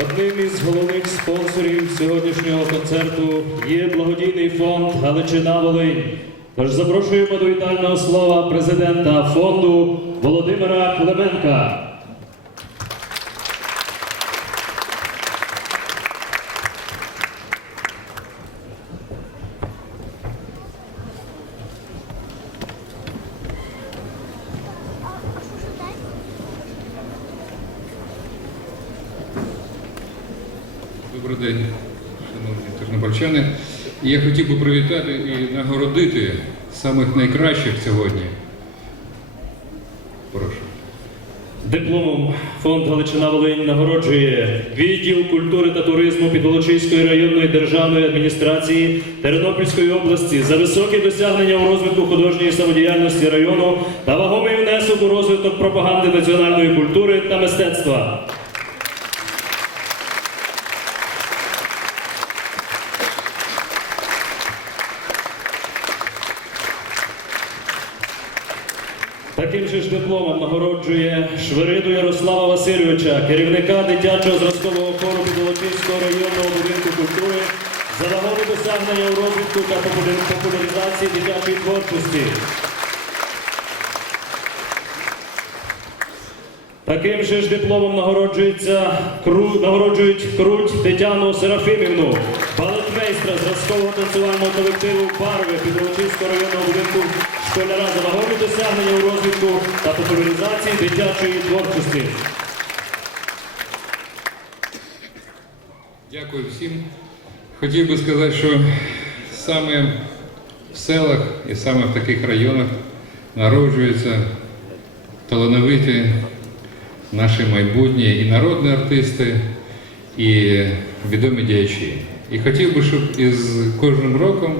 Одним із головних спонсорів сьогоднішнього концерту є благодійний фонд Галичина Волинь. Тож запрошуємо до вітального слова президента фонду Володимира Клименка. Добрий день, шановні тернопольчани. Я хотів би привітати і нагородити самих найкращих сьогодні. Прошу. Дипломом фонд Галичина Волинь нагороджує відділ культури та туризму Підволочиської районної державної адміністрації Тернопільської області за високі досягнення у розвитку художньої самодіяльності району та вагомий внесок у розвиток пропаганди національної культури та мистецтва. Таким же ж дипломом нагороджує Швериду Ярослава Васильовича, керівника дитячого зразкового хору Підволочиського районного будинку культури за вагомі досягнення у розвитку та популяризації дитячої творчості. Таким же ж дипломом нагороджується кру, нагороджують круть Тетяну Серафимівну, балетмейстра зразкового танцювального колективу Барви Підволочиського районного будинку школяра за вагомі досягнення у розвитку та популяризації дитячої творчості. Дякую всім. Хотів би сказати, що саме в селах і саме в таких районах народжуються талановиті наші майбутні і народні артисти, і відомі діячі. І хотів би, щоб із кожним роком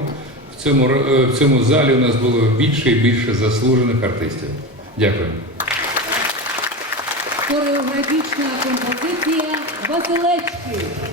в цьому, е, в цьому залі у нас було більше і більше заслужених артистів. Дякую. Хореографічна композиція Василечки.